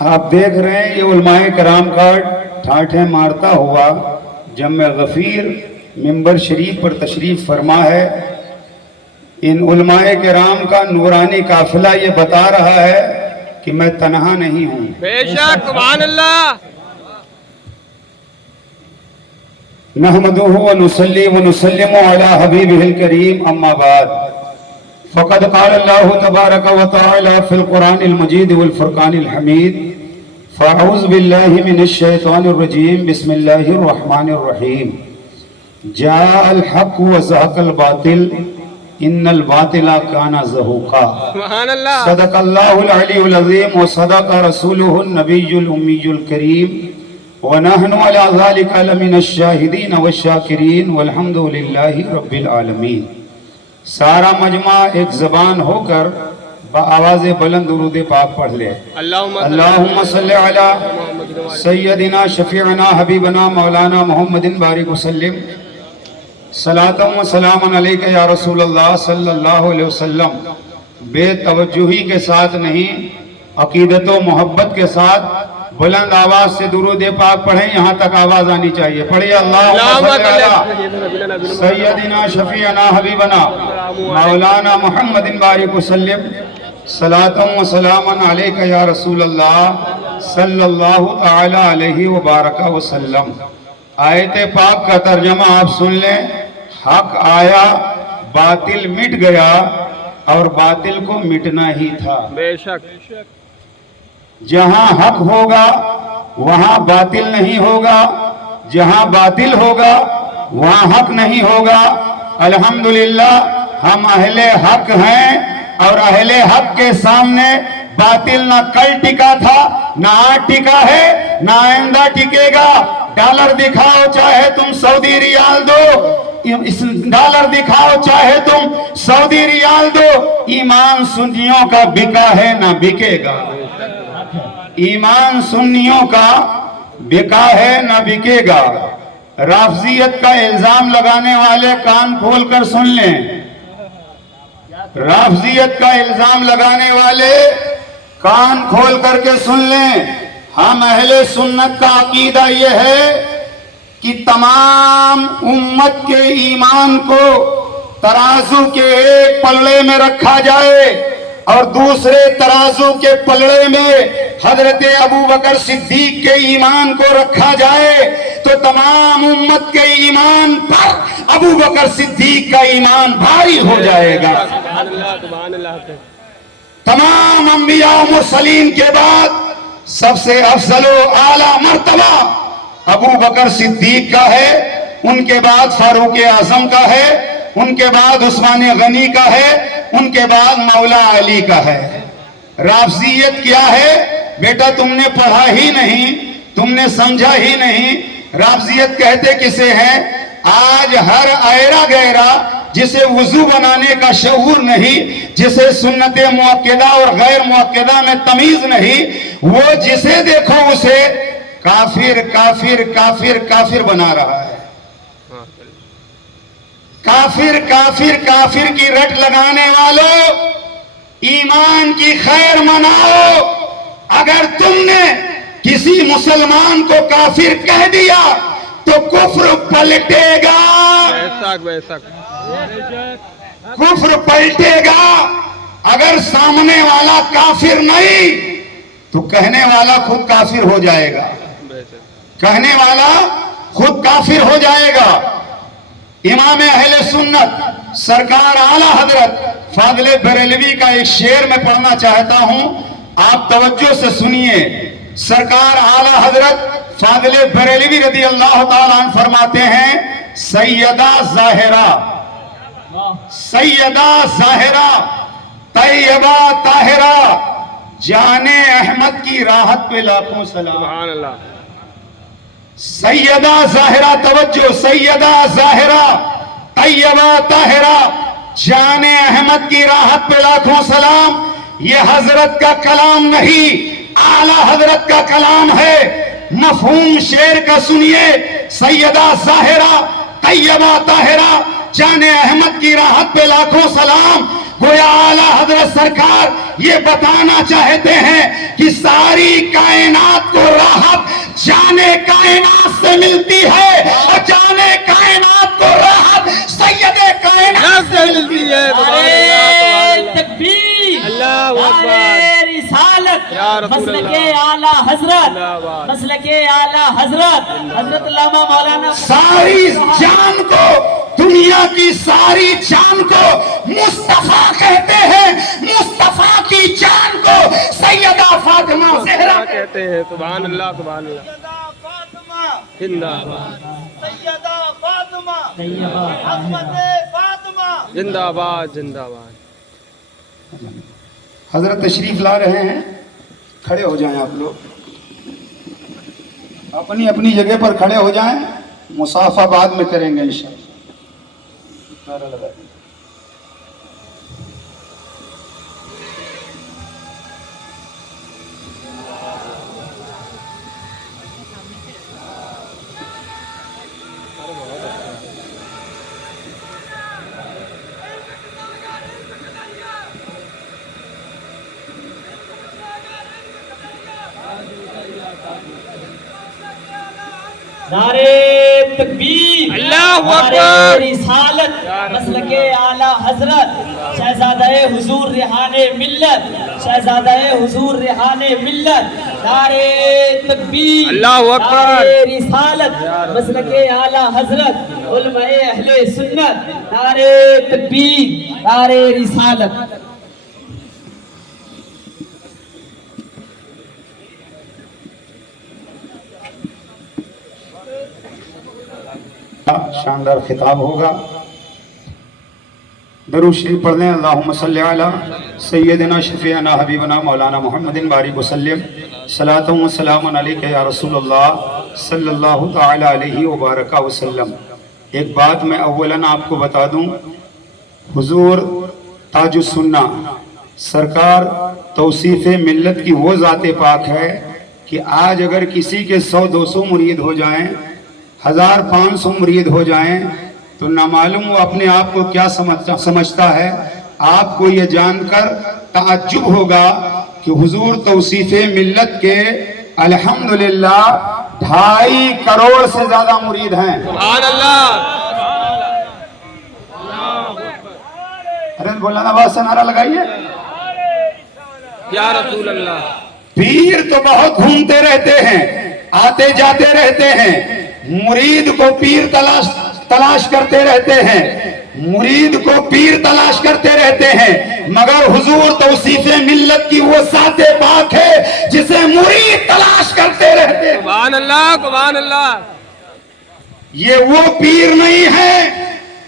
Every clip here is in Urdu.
آپ دیکھ رہے ہیں یہ علماء کرام کا ٹھاٹھے مارتا ہوا جمع غفیر منبر شریف پر تشریف فرما ہے. ان علماء کرام کا نورانی قافلہ یہ بتا رہا ہے کہ میں تنہا نہیں ہوں. بے شک سبحان اللہ. نحمدہ ونصلی ونسلم علی حبیبہ الکریم اما بعد فقد قال اللہ تبارک و تعالی فی القرآن المجید والفرقان الحمید فاعوذ باللہ من الشیطان الرجیم بسم اللہ الرحمن الرحیم جاء الحق وزهق الباطل ان الباطل کان زہوقا. سبحان اللہ. صدق اللہ العلی العظیم وصدق رسولہ النبی الامی الکریم وَنَحْنُ عَلَى ذَلِكَ لَمِنَ الشَّاهِدِينَ وَالشَّاكِرِينَ وَالْحَمْدُ لِلَّهِ رَبِّ الْعَالَمِينَ. سارا مجمع ایک زبان ہو کر بآواز بلند درود پاک پڑھ لے. اللہم صلی علی سیدنا شفیعنا حبیبنا مولانا محمد بارک وسلم صلاۃ و سلام علیکہ یا رسول اللہ صلی اللہ علیہ وسلم. بے توجہی کے ساتھ نہیں، عقیدت و محبت کے ساتھ بلند آواز سے درود پاک پڑھیں. یہاں تک آواز آنی چاہیے. پڑھیے اللہم صلی علی سیدنا شفیعنا حبیبنا مولانا محمد بارک وسلم صلاۃ و سلام علیکہ یا رسول اللہ صلی اللہ تعالی علیہ وبارک وسلم. آیت پاک کا ترجمہ آپ سن لیں. حق آیا، باطل مٹ گیا، اور باطل کو مٹنا ہی تھا. بے شک. جہاں حق ہوگا وہاں باطل نہیں ہوگا، جہاں باطل ہوگا وہاں حق نہیں ہوگا. الحمدللہ ہم اہل حق ہیں، اور اہل حق کے سامنے باطل نہ کل ٹکا تھا، نہ آج ٹکا ہے، نہ آئندہ ٹکے گا. ڈالر دکھاؤ چاہے تم سعودی ریال دو، ڈالر دکھاؤ چاہے تم سعودی ریال دو، ایمان سنیوں کا بکا ہے نہ بکے گا. ایمان سنیوں کا بکا ہے نہ بکے گا. رافضیت کا الزام لگانے والے کان کھول کر سن لیں. رافضیت کا الزام لگانے والے کان کھول کر کے سن لیں. ہم اہل سنت کا عقیدہ یہ ہے کہ تمام امت کے ایمان کو ترازو کے ایک پلڑے میں رکھا جائے، اور دوسرے ترازو کے پلڑے میں حضرت ابوبکر صدیق کے ایمان کو رکھا جائے تو تمام امت کے ایمان پر ابوبکر صدیق کا ایمان بھاری ہو جائے گا. تمام انبیاء و مرسلین کے بعد سب سے افضل و اعلیٰ مرتبہ ابوبکر صدیق کا ہے، ان کے بعد فاروق اعظم کا ہے، ان کے بعد عثمان غنی کا ہے، ان کے بعد مولا علی کا ہے. رافضیت کیا ہے؟ بیٹا تم نے پڑھا ہی نہیں، تم نے سمجھا ہی نہیں. رافضیت کہتے کسے ہیں؟ آج ہر ایرا گیرا جسے وضو بنانے کا شعور نہیں، جسے سنت مؤکدہ اور غیر مؤکدہ میں تمیز نہیں، وہ جسے دیکھو اسے کافر کافر کافر کافر بنا رہا ہے. کافر کافر کافر کی رٹ لگانے والوں، ایمان کی خیر مناؤ. اگر تم نے کسی مسلمان کو کافر کہہ دیا تو کفر پلٹے گا. کفر پلٹے گا. اگر سامنے والا کافر نہیں تو کہنے والا خود کافر ہو جائے گا. کہنے والا خود کافر ہو جائے گا. امام اہل سنت سرکار اعلیٰ حضرت فاضل بریلوی کا ایک شعر میں پڑھنا چاہتا ہوں، آپ توجہ سے سنیے. سرکار اعلیٰ حضرت فاضل بریلوی رضی اللہ تعالیٰ عنہ فرماتے ہیں، سیدہ ظاہرہ، سیدہ ظاہرہ طیبہ طاہرہ، جان احمد کی راحت پہ لاکھوں سلام. سبحان اللہ. سیدہ ظاہرہ، توجہ، سیدہ ظاہرہ طیبہ طاہرہ، جان احمد کی راحت پہ لاکھوں سلام. یہ حضرت کا کلام نہیں، اعلیٰ حضرت کا کلام ہے. مفہوم شعر کا سنیے، سیدہ ظاہرہ طیبہ طاہرہ، جان احمد کی راحت پہ لاکھوں سلام. گویا اعلیٰ حضرت سرکار یہ بتانا چاہتے ہیں کہ ساری کائنات کو راحت جانے کائنات سے ملتی ہے، اور جانے کائنات کو راحت سید کائنات سے ملتی ہے۔ تکبیر، اللہ اکبر، رسالت، یا رسول مسلک اللہ، اعلی حضرت، اللہ اکبر، مسلک اعلی حضرت حضرت علامہ مولانا ساری جان کو، دنیا کی ساری جان کو مصطفیٰ کہتے ہیں، مصطفیٰ کی جان کو سیدہ فاطمہ زہرا کہتے ہیں۔ سبحان اللہ، سبحان اللہ، زندہ باد، سیدہ فاطمہ، طیبہ عظمت فاطمہ۔ زندہ باد، زندہ باد۔ حضرت تشریف لا رہے ہیں، کھڑے ہو جائیں آپ لوگ، اپنی اپنی جگہ پر کھڑے ہو جائیں، مصافحہ بعد میں کریں گے انشاءاللہ۔ نعرہ لگائیں۔ نعرے تکبیر، اللہ اکبر، نعرے رسالت، مسلک اعلی حضرت شہزادہ حضور ریحان ملت، شہزادہ حضور ریحان ملت، نعرے تکبیر، اللہ اکبر، نعرے رسالت، مسلک اعلی حضرت علماء اہل سنت، نعرے تکبیر، نعرے رسالت۔ شاندار خطاب ہوگا، درود شریف پڑھ لیں۔ اللہم صلی علی سیدنا شفیعنا حبیبنا مولانا محمد بارک وسلم، صلاۃ و سلام علیک یا رسول اللہ صلی اللہ تعالی علیہ وبارک وسلم۔ ایک بات میں اولاً آپ کو بتا دوں، حضور تاج السنہ سرکار توصیف ملت کی وہ ذات پاک ہے کہ آج اگر کسی کے 100-200 مرید ہو جائیں، 1500 مرید ہو جائیں، تو نہ معلوم وہ اپنے آپ کو کیا سمجھتا ہے۔ آپ کو یہ جان کر تعجب ہوگا کہ حضور توصیف ملت کے الحمدللہ 2.5 کروڑ سے زیادہ مرید ہیں۔ سبحان اللہ، ارے مولانا آواز سے نعرہ لگائیے۔ یا رسول اللہ، پیر تو بہت گھومتے رہتے ہیں، آتے جاتے رہتے ہیں، مرید کو پیر تلاش کرتے رہتے ہیں، مرید کو پیر تلاش کرتے رہتے ہیں، مگر حضور توصیف ملت کی وہ ذات پاک ہے جسے مرید تلاش کرتے رہتے ہیں۔ سبحان اللہ، سبحان اللہ، یہ وہ پیر نہیں ہے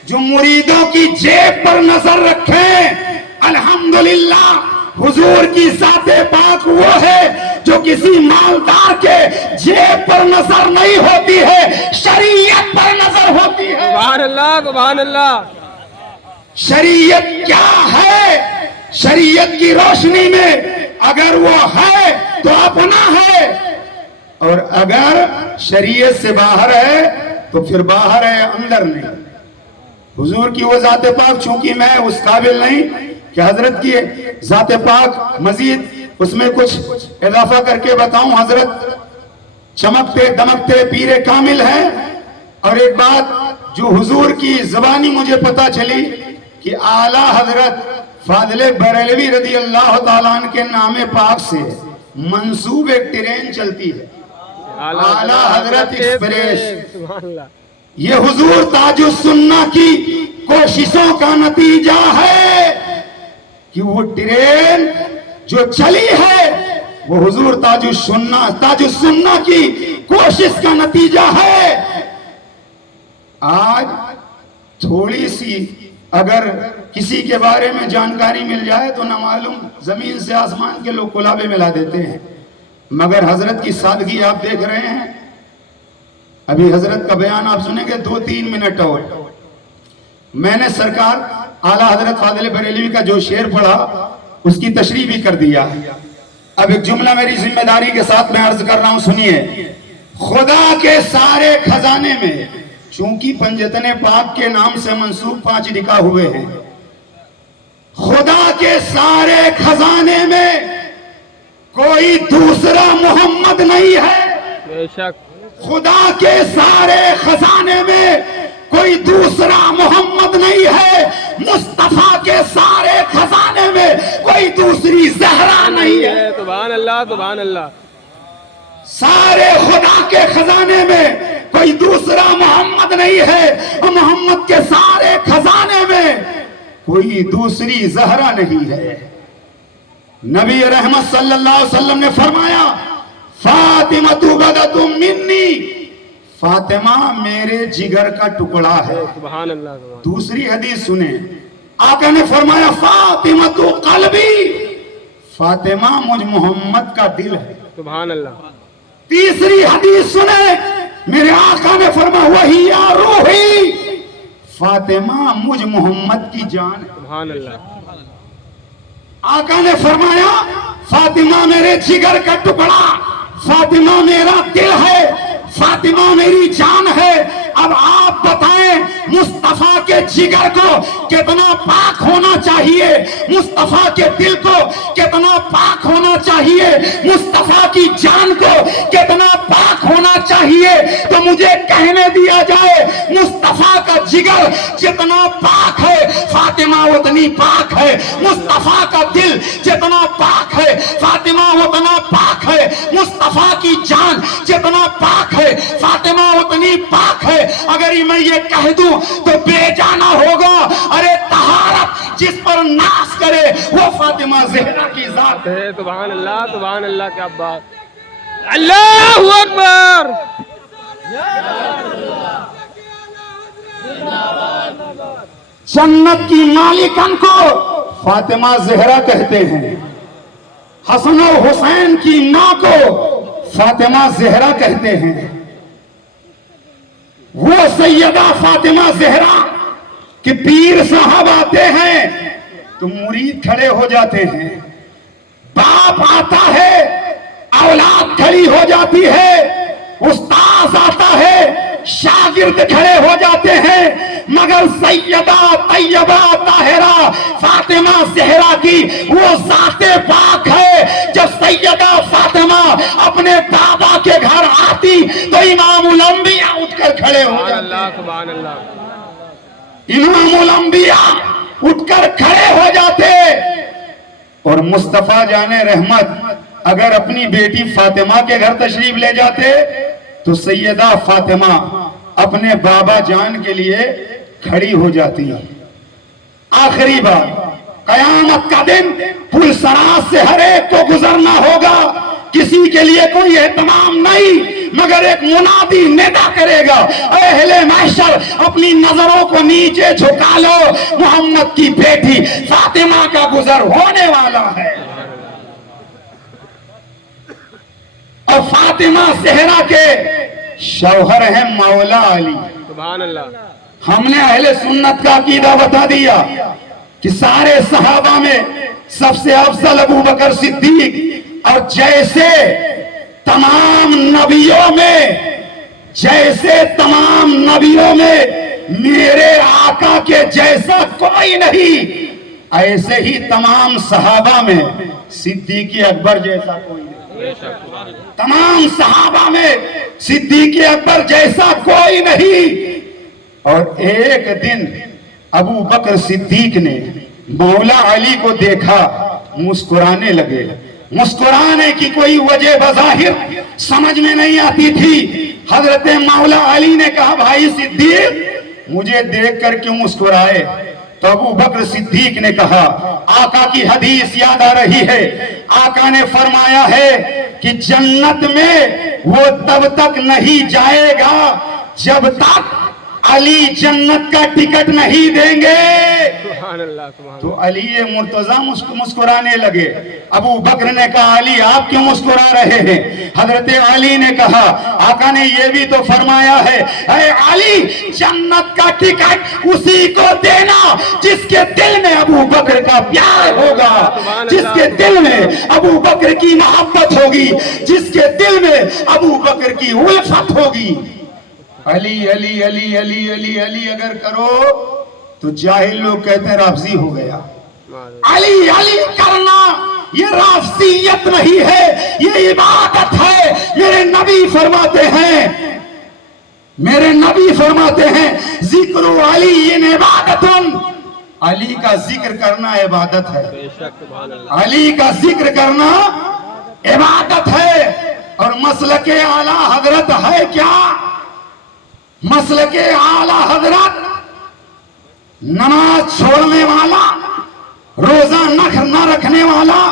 جو مریدوں کی جیب پر نظر رکھیں۔ الحمدللہ حضور کی ذات پاک وہ ہے جو کسی مالدار کے جیب پر نظر نہیں ہوتی ہے، شریعت پر نظر ہوتی ہے۔ سبحان اللہ، سبحان اللہ، شریعت کیا ہے؟ شریعت کی روشنی میں اگر وہ ہے تو اپنا ہے، اور اگر شریعت سے باہر ہے تو پھر باہر ہے، اندر نہیں۔ حضور کی وہ ذات پاک، چونکہ میں اس قابل نہیں کہ حضرت کی ذات پاک مزید اس میں کچھ اضافہ کر کے بتاؤں۔ حضرت چمکتے دمکتے پیر کامل ہیں، اور ایک بات جو حضور کی زبانی مجھے پتا چلی کہ اعلیٰ حضرت فاضل بریلوی رضی اللہ تعالیٰ عنہ کے نام پاک سے منسوب ایک ٹرین چلتی ہے، اعلیٰ حضرت ایکسپریس۔ سبحان اللہ، یہ حضور تاج السنہ کی کوششوں کا نتیجہ ہے کہ وہ ٹرین جو چلی ہے وہ حضور تاج السنہ کی کوشش کا نتیجہ ہے۔ آج تھوڑی سی اگر کسی کے بارے میں جانکاری مل جائے تو نہ معلوم زمین سے آسمان کے لوگ کلابے ملا دیتے ہیں، مگر حضرت کی سادگی آپ دیکھ رہے ہیں۔ ابھی حضرت کا بیان آپ سنیں گے 2-3 منٹ اور۔ میں نے سرکار اعلیٰ حضرت فاضل بریلوی کا جو شعر پڑھا اس کی تشریح بھی کر دیا۔ اب ایک جملہ میری ذمہ داری کے ساتھ میں عرض کر رہا ہوں، سنیے۔ خدا کے سارے خزانے میں چونکہ پنجتن پاک کے نام سے منسوب 5 لکھا ہوئے ہیں، خدا کے سارے خزانے میں کوئی دوسرا محمد نہیں ہے. بے شک. خدا کے سارے خزانے میں کوئی دوسرا محمد نہیں ہے. مصطفیٰ کے سارے خزانے میں کوئی دوسری زہرا نہیں ہے. سبحان اللہ سبحان اللہ. سارے خدا کے خزانے میں کوئی دوسرا محمد نہیں ہے. اور محمد کے سارے خزانے میں کوئی دوسری زہرا نہیں ہے. نبی رحمت صلی اللہ علیہ وسلم نے فرمایا فاطمہ بدۃ منی، فاطمہ میرے جگر کا ٹکڑا ہے. سبحان اللہ. دوسری حدیث سنیں، آقا نے فرمایا فاطمہ قلبی، فاطمہ مجھ محمد کا دل ہے. سبحان اللہ. تیسری حدیث سنیں، میرے آقا نے فرمایا وہی یا روحی، فاطمہ مجھ محمد کی جان ہے. سبحان اللہ. آقا نے فرمایا فاطمہ میرے جگر کا ٹکڑا، فاطمہ میرا دل ہے، فاطمہ میری جان ہے. اب آپ بتائیں مصطفیٰ کے جگر کو کتنا پاک ہونا چاہیے، مصطفیٰ کے دل کو کتنا پاک ہونا چاہیے، مصطفیٰ کی جان کو کتنا پاک ہونا چاہیے. تو مجھے کہنے دیا جائے مصطفیٰ کا جگر جتنا پاک ہے فاطمہ اتنی پاک ہے. مصطفیٰ کا دل جتنا پاک ہے فاطمہ اتنا پاک ہے. مصطفیٰ کی جان جتنا پاک ہے فاطمہ اتنی پاک ہے. اگر میں یہ کہہ دوں تو بے جانا ہوگا. ارے طہارت جس پر ناز کرے وہ فاطمہ زہرا کی ذات ہے. سبحان اللہ سبحان اللہ. کیا بات. اللہ اکبر. جنت کی مالکن کو فاطمہ زہرا کہتے ہیں. حسن و حسین کی ماں کو فاطمہ زہرا کہتے ہیں. وہ سیدہ فاطمہ زہرا کہ پیر صاحب آتے ہیں تو مرید کھڑے ہو جاتے ہیں، باپ آتا ہے اولاد کھڑی ہو جاتی ہے، استاذ آتا ہے شاگرد کھڑے ہو جاتے ہیں. مگر سیدہ طیبہ طاہرہ فاطمہ زہرا کی وہ ذات پاک ہے. جب سیدہ فاطمہ اپنے بابا کے گھر آتی تو امام الانبیاء اٹھ کر کھڑے ہو سبحان جاتے. اللہ سبحان اللہ. امام الانبیاء اٹھ کر کھڑے ہو جاتے. اور مصطفیٰ جان رحمت اگر اپنی بیٹی فاطمہ کے گھر تشریف لے جاتے تو سیدہ فاطمہ اپنے بابا جان کے لیے کھڑی ہو جاتی. آخری بار قیامت کا دن پل صراط سے ہر ایک کو گزرنا ہوگا. کسی کے لیے کوئی اہتمام نہیں مگر ایک منادی ندا کرے گا اے اہل محشر اپنی نظروں کو نیچے جھکا لو، محمد کی بیٹی فاطمہ کا گزر ہونے والا ہے. اور فاطمہ زہرا کے شوہر ہیں مولا علی. سبحان اللہ. ہم نے اہل سنت کا عقیدہ بتا دیا کہ سارے صحابہ میں سب سے افضل ابو بکر صدیق، اور جیسے تمام نبیوں میں میرے آقا کے جیسا کوئی نہیں، ایسے ہی تمام صحابہ میں صدیق اکبر جیسا کوئی نہیں. تمام صحابہ میں صدیق اکبر جیسا کوئی نہیں. اور ایک دن ابو بکر صدیق نے مولا علی کو دیکھا، مسکرانے لگے. مسکرانے کی کوئی وجہ بظاہر سمجھ میں نہیں آتی تھی. حضرت مولا علی نے کہا بھائی صدیق مجھے دیکھ کر کیوں مسکرائے؟ تو ابو بکر صدیق نے کہا آقا کی حدیث یاد آ رہی ہے. آقا نے فرمایا ہے کہ جنت میں وہ تب تک نہیں جائے گا جب تک علی جنت کا ٹکٹ نہیں دیں گے. سبحان اللہ سبحان. تو علی مرتضیٰ مسکرانے لگے. ابو بکر نے کہا علی آپ کیوں مسکرا رہے ہیں؟ حضرت علی نے کہا آقا نے یہ بھی تو فرمایا ہے اے علی جنت کا ٹکٹ اسی کو دینا جس کے دل میں ابو بکر کا پیار ہوگا، جس کے دل میں ابو بکر کی محبت ہوگی، جس کے دل میں ابو بکر کی الفت ہوگی. علی علی علی علی علی علی اگر کرو تو جاہل لوگ کہتے ہیں رافضی ہو گیا. علی علی کرنا یہ رافضیت نہیں ہے، یہ عبادت ہے۔ میرے نبی فرماتے ہیں ذکر علی عبادت، علی کا ذکر کرنا عبادت ہے، بے شک سبحان اللہ، علی کا ذکر کرنا عبادت ہے۔ اور مسلک اعلی حضرت ہے کیا؟ مسلک اعلی حضرت نماز چھوڑنے والا، روزہ نہ رکھنے والا،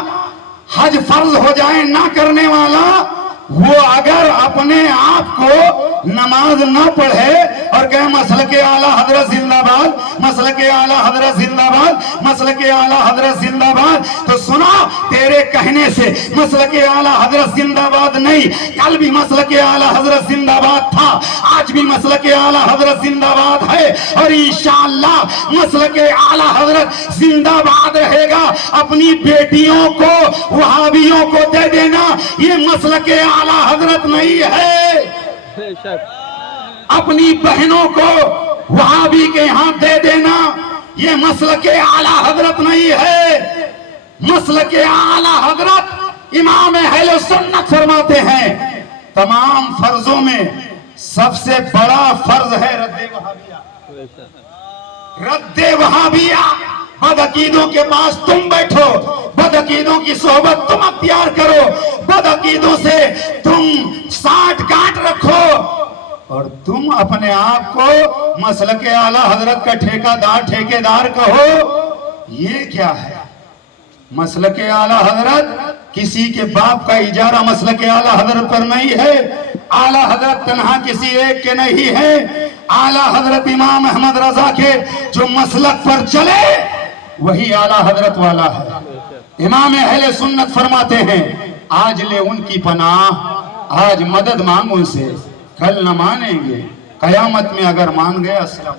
حج فرض ہو جائے نہ کرنے والا، وہ اگر اپنے آپ کو نماز نہ پڑھے اور کہے مسلک اعلی حضرت زندہ باد، مسلک اعلی حضرت زندہ باد، مسلک اعلی حضرت زندہ باد، تو سنا تیرے کہنے سے مسلک اعلی حضرت زندہ باد نہیں، کل بھی مسلک اعلی حضرت زندہ باد تھا، آج بھی مسلک اعلی حضرت زندہ باد ہے، اور انشاءاللہ مسلک اعلی حضرت زندہ باد رہے گا۔ اپنی بیٹیوں کو وہابیوں کو دے دینا یہ مسلک اعلی حضرت نہیں ہے، بے شک اپنی بہنوں کو وہابی کے ہاں دے دینا یہ مسلک اعلی حضرت نہیں ہے۔ مسلک اعلی حضرت امام اہل سنت فرماتے ہیں تمام فرضوں میں سب سے بڑا فرض ہے رد وہابیہ، بے شک رد وہابیہ۔ بدعقیدوں کے پاس تم بیٹھو، بدعقیدوں کی صحبت تم اختیار کرو، بدعقیدوں سے تم ساٹھ گانٹھ رکھو، اور تم اپنے آپ کو مسلک اعلی حضرت کا ٹھیکیدار کہو، یہ کیا ہے؟ مسلک اعلی حضرت کسی کے باپ کا اجارہ مسلک اعلی حضرت پر نہیں ہے، اعلی حضرت تنہا کسی ایک کے نہیں ہے، اعلی حضرت امام احمد رضا کے جو مسلک پر چلے وہی اعلی حضرت والا ہے۔ امام اہل سنت فرماتے ہیں آج لے ان کی پناہ، آج مدد مانگ ان سے، کل نہ مانیں گے، قیامت میں اگر مان گئے السلام